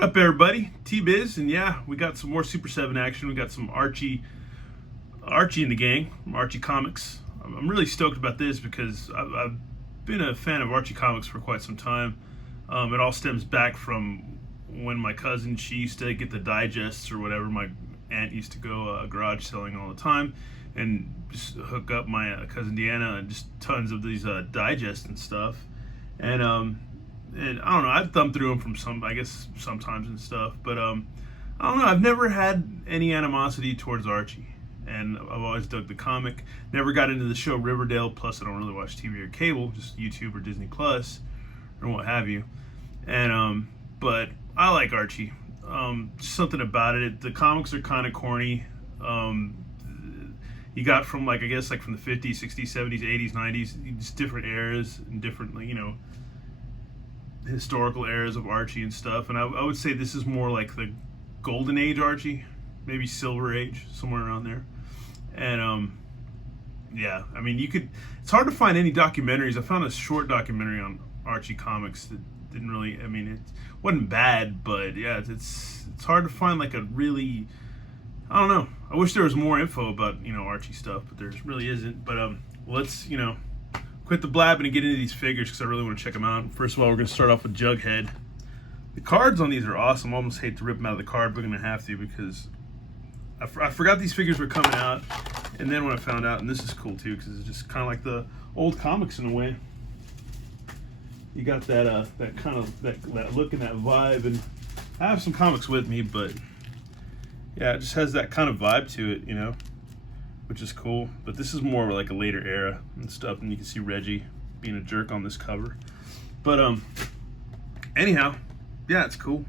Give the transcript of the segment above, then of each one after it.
What up, everybody? T-Biz, and yeah, we got some more Super 7 action. We got some Archie in the gang from Archie Comics. I'm really stoked about this because I've been a fan of Archie Comics for quite some time. It all stems back from when my cousin, she used to get the digests or whatever. My aunt used to go garage selling all the time and just hook up my cousin Deanna and just tons of these digests and stuff. And I don't know, I've thumbed through them from sometimes and stuff, but I don't know, I've never had any animosity towards Archie, and I've always dug the comic. Never got into the show Riverdale, plus I don't really watch TV or cable, just YouTube or Disney Plus or what have you. And but I like Archie. Just something about it. The comics are kind of corny. You got from from the 50s, 60s, 70s, 80s, 90s, just different eras and different, historical eras of Archie and stuff. And I would say this is more like the golden age Archie, maybe silver age, somewhere around there. And yeah, I mean, it's hard to find any documentaries. I found a short documentary on Archie Comics that didn't really, it wasn't bad, but yeah, it's hard to find like a really, I don't know. I wish there was more info about, Archie stuff, but there really isn't. But let's, quit the blabbing and get into these figures because I really want to check them out. First of all, we're going to start off with Jughead. The cards on these are awesome. I almost hate to rip them out of the card, but I'm going to have to because I forgot these figures were coming out. And then when I found out, and this is cool too because it's just kind of like the old comics in a way. You got that look and that vibe. And I have some comics with me, but yeah, it just has that kind of vibe to it, which is cool. But this is more like a later era and stuff, and you can see Reggie being a jerk on this cover. But anyhow, yeah, it's cool.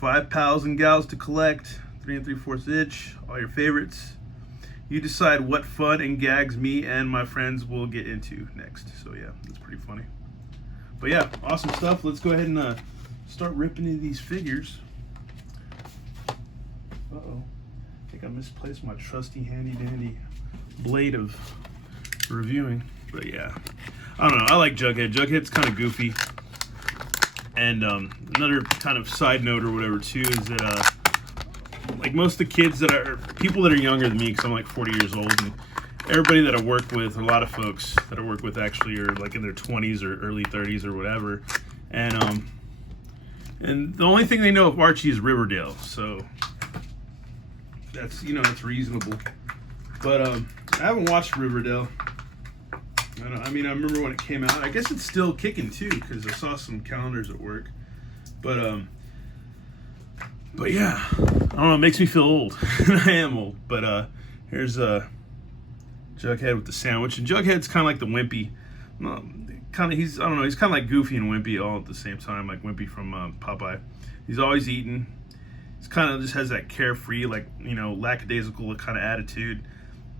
5 pals and gals to collect, 3 3/4 inch, all your favorites. You decide what fun and gags me and my friends will get into next. So yeah, that's pretty funny. But yeah, awesome stuff. Let's go ahead and start ripping into these figures. Uh-oh. I think I misplaced my trusty handy-dandy blade of reviewing. But yeah, I don't know. I like Jughead. Jughead's kind of goofy. And another kind of side note or whatever too is that like most of the kids people that are younger than me, because I'm like 40 years old, and everybody that I work with, a lot of folks that I work with actually are like in their 20s or early 30s or whatever. And the only thing they know of Archie is Riverdale. So that's that's reasonable. But I haven't watched Riverdale. I remember when it came out. I guess it's still kicking too because I saw some calendars at work. But yeah, I don't know. It makes me feel old. I am old. But here's Jughead with the sandwich, and Jughead's kind of like the Wimpy. He's kind of like Goofy and Wimpy all at the same time, like Wimpy from Popeye. He's always eating. He's kind of just has that carefree, lackadaisical kind of attitude,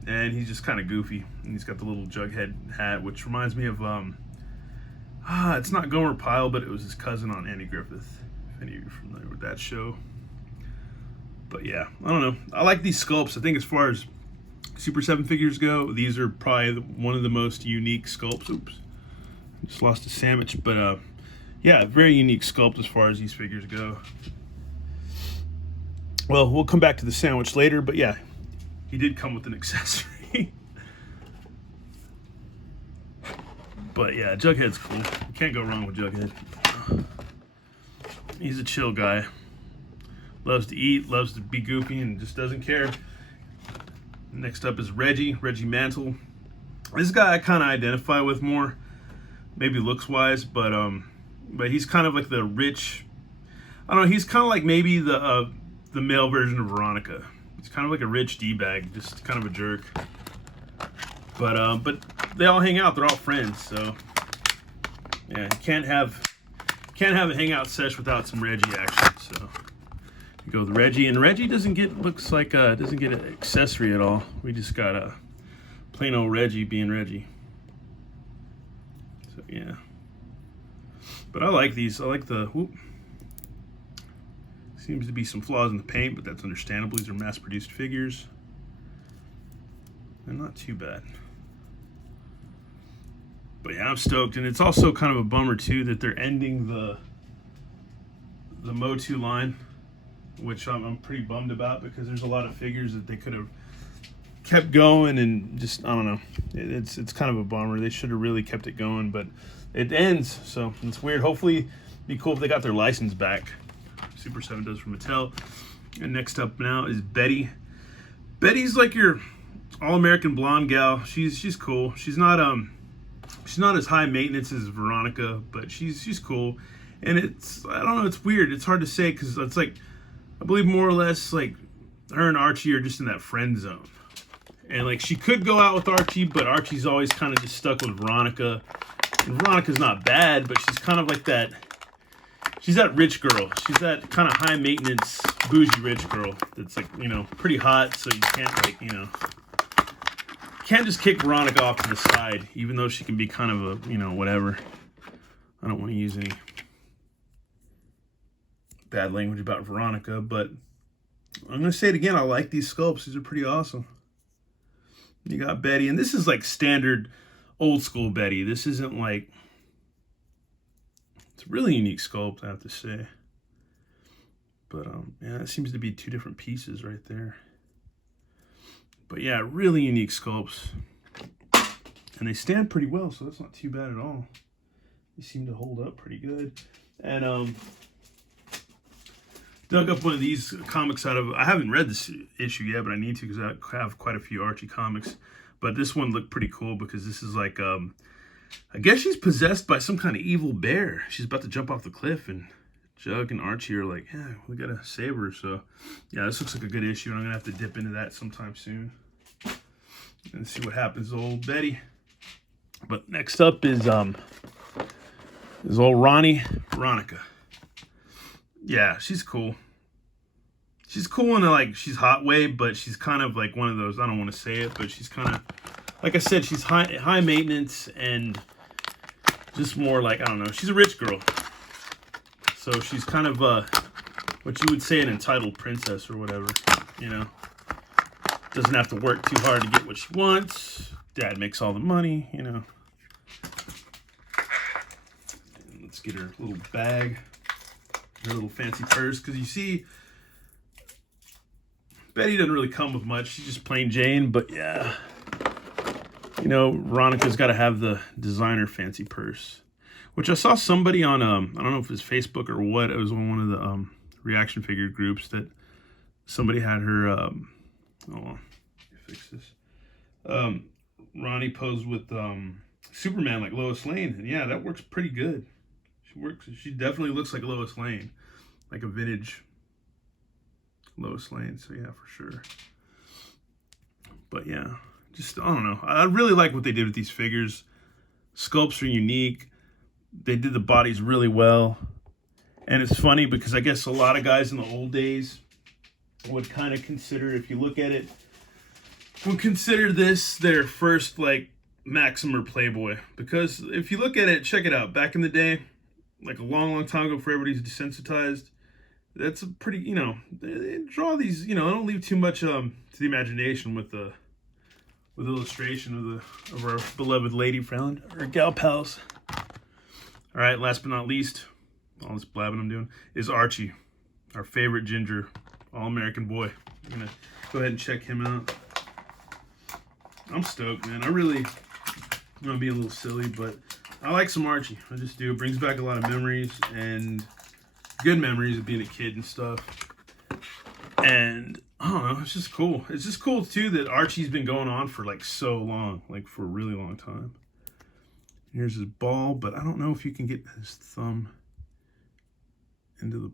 and he's just kind of goofy. And he's got the little Jughead hat, which reminds me of it's not Gomer Pyle, but it was his cousin on Andy Griffith. If any of you are familiar with that show. But yeah, I don't know. I like these sculpts. I think as far as Super 7 figures go, these are probably one of the most unique sculpts. Oops, just lost a sandwich, but yeah, very unique sculpt as far as these figures go. Well, we'll come back to the sandwich later, but yeah, he did come with an accessory. But yeah, Jughead's cool. You can't go wrong with Jughead. He's a chill guy. Loves to eat, loves to be goofy, and just doesn't care. Next up is Reggie Mantle. This guy I kind of identify with more, maybe looks-wise, but he's kind of like the rich. I don't know. He's kind of like maybe the male version of Veronica. He's kind of like a rich d-bag, just kind of a jerk. But they all hang out. They're all friends, so yeah, you can't have a hangout sesh without some Reggie action. So you go with Reggie, and Reggie doesn't get an accessory at all. We just got a plain old Reggie being Reggie. So yeah, but I like these. I like the whoop. Seems to be some flaws in the paint, but that's understandable. These are mass-produced figures. They're not too bad. But yeah, I'm stoked. And it's also kind of a bummer, too, that they're ending the Motu line, which I'm pretty bummed about because there's a lot of figures that they could have kept going, and just, I don't know. It's kind of a bummer. They should have really kept it going, but it ends, so it's weird. Hopefully, it'd be cool if they got their license back. Super7 does for Mattel. And next up now is Betty. Betty's like your all-American blonde gal. She's cool. She's not as high maintenance as Veronica, but she's cool. And I don't know, it's weird. It's hard to say because it's like, I believe more or less like her and Archie are just in that friend zone. And like she could go out with Archie, but Archie's always kind of just stuck with Veronica. And Veronica's not bad, but she's kind of like that. She's that rich girl. She's that kind of high maintenance, bougie rich girl that's like, you know, pretty hot. So you can't like, you know, can't just kick Veronica off to the side, even though she can be kind of a, you know, whatever. I don't want to use any bad language about Veronica, but I'm going to say it again. I like these sculpts. These are pretty awesome. You got Betty, and this is like standard old school Betty. This isn't like, it's a really unique sculpt, I have to say. But yeah, it seems to be two different pieces right there. But yeah, really unique sculpts. And they stand pretty well, so that's not too bad at all. They seem to hold up pretty good. And dug up one of these comics out of, I haven't read this issue yet, but I need to because I have quite a few Archie comics. But this one looked pretty cool because this is like, I guess she's possessed by some kind of evil bear. She's about to jump off the cliff, and Jug and Archie are like, yeah, we gotta save her. So yeah, this looks like a good issue, and I'm gonna have to dip into that sometime soon and see what happens to old Betty. But next up is old Ronnie, Veronica. Yeah, she's cool. She's cool in a, like, she's hot way, but she's kind of like one of those, I don't want to say it, but she's kind of, like I said, she's high maintenance and just more like, I don't know, she's a rich girl. So she's kind of what you would say an entitled princess or whatever, you know. Doesn't have to work too hard to get what she wants. Dad makes all the money, you know. And let's get her little bag, her little fancy purse, because you see, Betty doesn't really come with much. She's just plain Jane, but yeah. You know, Veronica's got to have the designer fancy purse, which I saw somebody on, I don't know if it was Facebook or what. It was on one of the reaction figure groups that somebody had her, hold on, let me fix this. Ronnie posed with Superman like Lois Lane, and yeah, that works pretty good. She definitely looks like Lois Lane, like a vintage Lois Lane, so yeah, for sure. But yeah, just, I don't know. I really like what they did with these figures. Sculpts are unique. They did the bodies really well. And it's funny because I guess a lot of guys in the old days would kind of consider, if you look at it, would consider this their first, like, Maxim or Playboy. Because if you look at it, check it out. Back in the day, like a long, long time ago, for everybody's desensitized, that's a pretty, you know, they draw these, you know, I don't leave too much to the imagination with illustration of our beloved lady friend, or gal pals. All right, last but not least, all this blabbing I'm doing, is Archie, our favorite ginger, all-American boy. I'm gonna go ahead and check him out. I'm stoked, man. I'm gonna be a little silly, but I like some Archie. I just do. It brings back a lot of memories, and good memories of being a kid and stuff. And I don't know, it's just cool. It's just cool too that Archie's been going on for like so long, like for a really long time. Here's his ball, but I don't know if you can get his thumb into the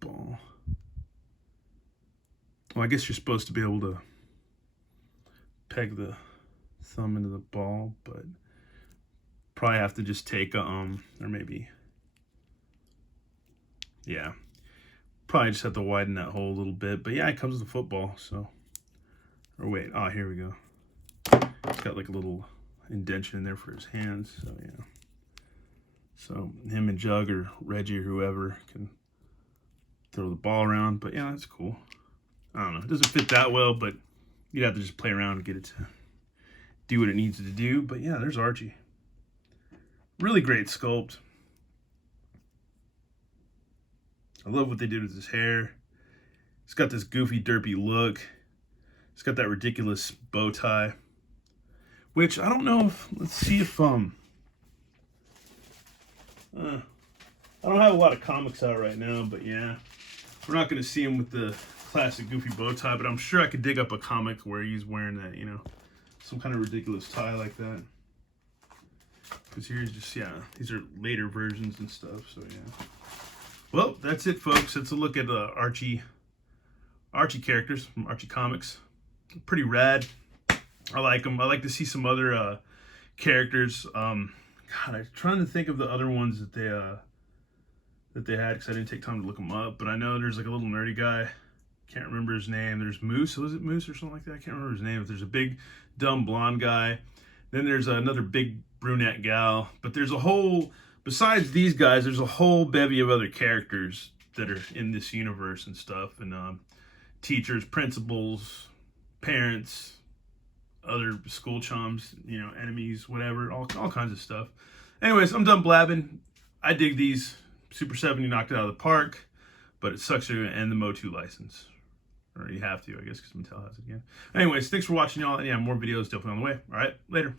ball. Well, I guess you're supposed to be able to peg the thumb into the ball, but probably have to just take or maybe, yeah, probably just have to widen that hole a little bit. But yeah, it comes with the football, so, or wait, oh, here we go. It's got like a little indention in there for his hands, so yeah. So him and Jug or Reggie or whoever can throw the ball around, but yeah, that's cool. I don't know, it doesn't fit that well, but you'd have to just play around and get it to do what it needs to do. But yeah, there's Archie. Really great sculpt. I love what they did with his hair. He's got this goofy, derpy look. He's got that ridiculous bow tie. Which, I don't know if... Let's see if... I don't have a lot of comics out right now, but yeah. We're not going to see him with the classic goofy bow tie, but I'm sure I could dig up a comic where he's wearing that, you know, some kind of ridiculous tie like that. Because here's just, yeah, these are later versions and stuff, so yeah. Well, that's it, folks. That's a look at Archie characters from Archie Comics. Pretty rad. I like them. I like to see some other characters. God, I'm trying to think of the other ones that they had because I didn't take time to look them up. But I know there's like a little nerdy guy. Can't remember his name. There's Moose. Was it Moose or something like that? I can't remember his name. But there's a big, dumb blonde guy. Then there's another big brunette gal. But there's a whole, besides these guys, there's a whole bevy of other characters that are in this universe and stuff. And teachers, principals, parents, other school chums, you know, enemies, whatever, all kinds of stuff. Anyways, I'm done blabbing. I dig these. Super7, you knocked it out of the park, but it sucks you're going to end the Motu license. Or you have to, I guess, because Mattel has it again. Anyways, thanks for watching, y'all. And yeah, more videos definitely on the way. All right, later.